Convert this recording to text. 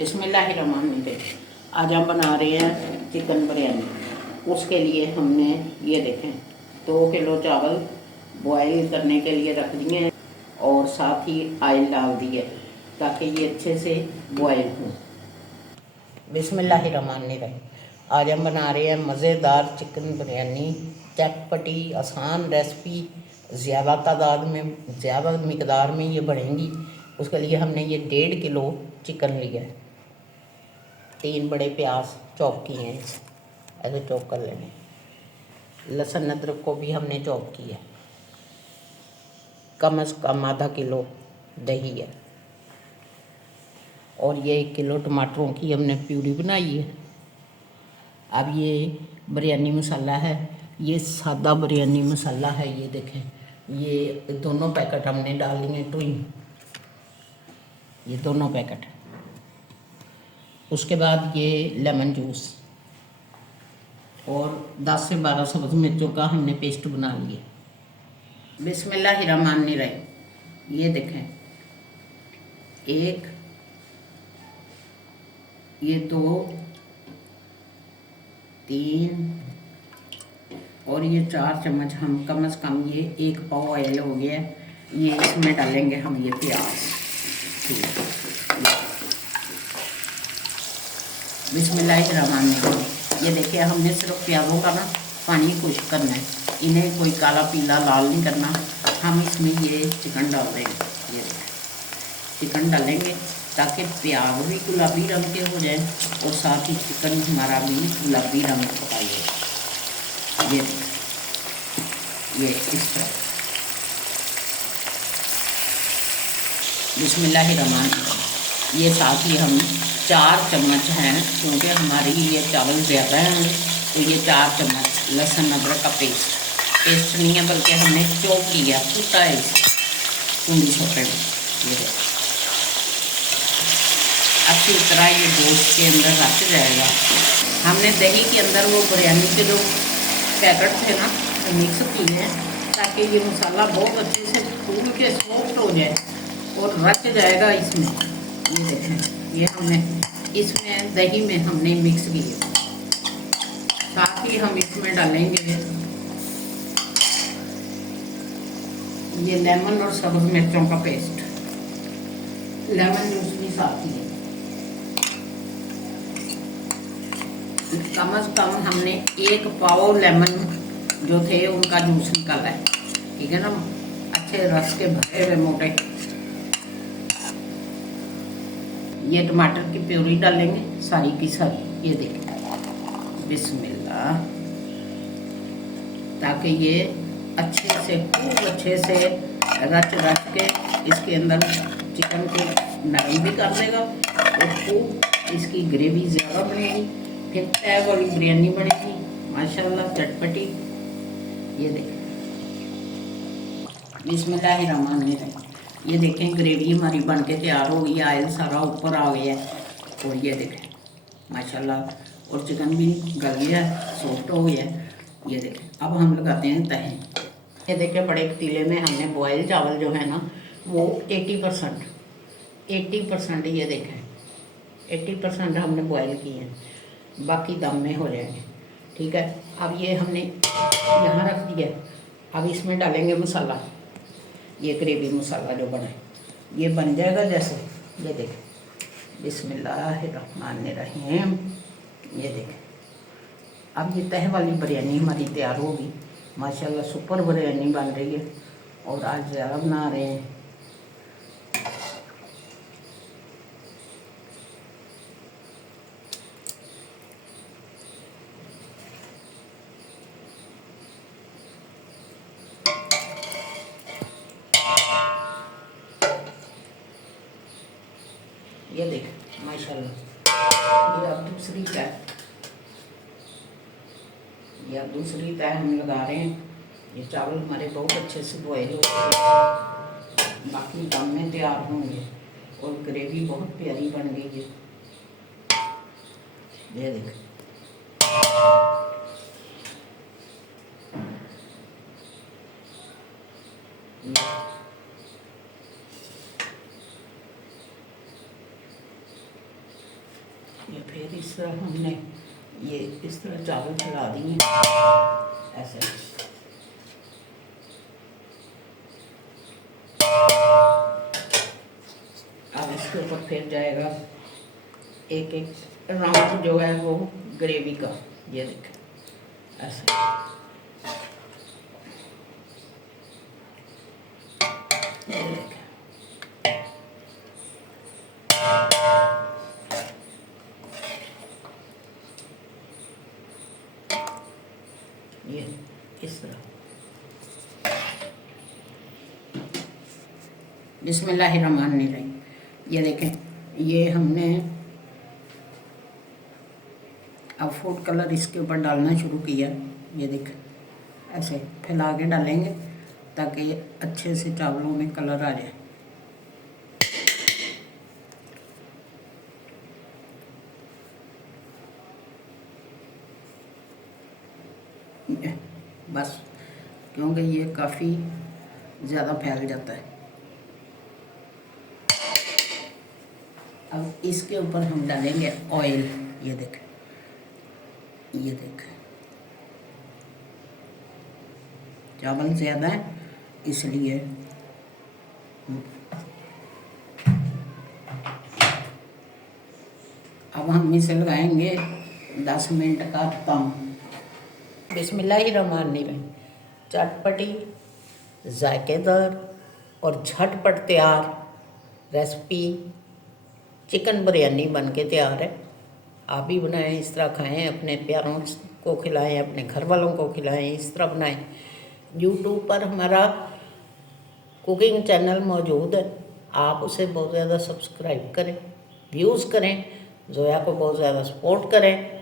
बिस्मिल्लाहिर्रहमानिर्रहीम। आज हम बना रहे हैं चिकन बिरयानी। उसके लिए हमने ये देखें 2 किलो चावल बॉयल करने के लिए रख दिए हैं और साथ ही ऑयल डाल दिए ताकि ये अच्छे से बॉयल हों। बिस्मिल्लाहिर्रहमानिर्रहीम। आज हम बना रहे हैं मज़ेदार चिकन बिरयानी, चटपटी आसान रेसिपी। ज़्यादा तादाद में, ज़्यादा मिकदार में ये बनेंगी। उसके लिए हमने ये 1.5 किलो चिकन लिया है। 3 बड़े प्याज चॉप किए हैं, ऐसे चॉप कर लेने। लहसुन अदरक को भी हमने चॉप किया है। कम से कम आधा किलो दही है और ये 1 किलो टमाटरों की हमने प्यूरी बनाई है। अब ये बिरयानी मसाला है, ये सादा बिरयानी मसाला है। ये देखें, ये दोनों पैकेट हमने डाल लिए टूइन, ये दोनों पैकेट। उसके बाद ये लेमन जूस और 10 से 12 सब्ज़ मिर्चों का हमने पेस्ट बना लिया। बिस्मिल्लाहिर्रहमानिर्रहीम। ये देखें, 1, ये 2, 3 और ये 4 चम्मच हम कम से कम ये 1 पाव ऑयल हो गया। ये इसमें डालेंगे हम ये प्याज। बिस्मिल्लाहिर्रहमानिर्रहीम। ये देखिए, हमने सिर्फ प्याज़ों का ना पानी खुश्क करना है, इन्हें कोई काला पीला लाल नहीं करना। हम इसमें ये चिकन डाल देंगे। ये चिकन डालेंगे ताकि प्याज भी गुलाबी रंग के हो जाए और साथ ही चिकन हमारा भी गुलाबी रंग पकाइए। ये इस तरह। बिस्मिल्लाहिर्रहमानिर्रहीम। ये साथ ही हम 4 चम्मच हैं, क्योंकि हमारी ये चावल ज़्यादा हैं तो ये 4 चम्मच लहसुन अदरक का पेस्ट नहीं है बल्कि हमने चॉप किया, कूटा है कुंडी छोटे में। ये अच्छी तरह ये गोश्त के अंदर रच जाएगा। हमने दही के अंदर वो बिरयानी के जो पैकेट थे ना मिक्स किए हैं ताकि ये मसाला बहुत अच्छे से फूल के सॉफ्ट हो जाए और रच जाएगा इसमें। ये देखें, ये हमने इसमें दही में हमने मिक्स किया। साथ ही हम इसमें डालेंगे ये लेमन और सब्ज़ मिर्चों का पेस्ट। लेमन जूस भी साथ ही है। कम से कम हमने 1 पाव लेमन जो थे उनका जूस निकाला है, ठीक है ना, अच्छे रस के भरे हुए मोटे। ये टमाटर की प्यूरी डालेंगे सारी की सारी। ये देखिए, बिस्मिल्लाह, ताकि ये अच्छे से खूब अच्छे से रच के इसके अंदर चिकन को नरम भी कर देगा और खूब इसकी ग्रेवी ज़्यादा बनेगी, फिर तय वाली बिरयानी बनेगी माशाल्लाह चटपटी। ये देखें, बिस्मिल्लाहिर्रहमानिर्रहीम। ये देखें, ग्रेवी हमारी बन के तैयार हो गई, ऑयल सारा ऊपर आ गया है और ये देखें माशाल्लाह, और चिकन भी गल गया है, सॉफ्ट हो गया है। ये देखें, अब हम लगाते हैं दही। ये देखें, बड़े पतीले में हमने बॉयल चावल जो है ना वो 80% ये देखें 80% हमने बॉयल किए हैं, बाकी दम में हो जाएंगे, ठीक है। अब ये हमने यहाँ रख दिया। अब इसमें डालेंगे मसाला, ये ग्रेवी मसाला जो बना है ये बन जाएगा जैसे। ये देखें, बिस्मिल्लाहिर्रहमानिर्रहीम। ये देखें, अब ये तह वाली बिरयानी हमारी तैयार होगी माशाल्लाह। सुपर बिरयानी बन रही है और आज ज़्यादा बना रहे हैं। ये देखें माशाल्लाह, ये अब दूसरी तय, ये अब दूसरी तय हम लगा रहे हैं। ये चावल हमारे बहुत अच्छे से बॉयल हो गए, बाकी दम में तैयार होंगे और ग्रेवी बहुत प्यारी बन गई है। ये देखें, ये फिर इस तरह हमने ये इस तरह चावल चला दिए ऐसे। अब इसके ऊपर फिर जाएगा एक एक राउंड जो है वो ग्रेवी का, ये देखें ऐसे। ये देखें ये इस तरह। बिस्मिल्लाहिर्रहमानिर्रहीम। ये देखें, ये हमने अब फूड कलर इसके ऊपर डालना शुरू किया। ये देखें ऐसे फैला के डालेंगे ताकि अच्छे से चावलों में कलर आ जाए। बस, क्योंकि ये काफ़ी ज़्यादा फैल जाता है। अब इसके ऊपर हम डालेंगे ऑयल। ये देखें, ये देखें चावल ज़्यादा है इसलिए अब हम इसे लगाएंगे 10 मिनट का दम। बिस्मिल्लाहिर्रहमानिर्रहीम। चटपटी, जायकेदार और झटपट तैयार रेसिपी चिकन बिरयानी बन के तैयार है। आप भी बनाएं, इस तरह खाएं, अपने प्यारों को खिलाएं, अपने घर वालों को खिलाएं, इस तरह बनाएं। यूट्यूब पर हमारा कुकिंग चैनल मौजूद है, आप उसे बहुत ज़्यादा सब्सक्राइब करें, व्यूज़ करें, जोया को बहुत ज़्यादा सपोर्ट करें।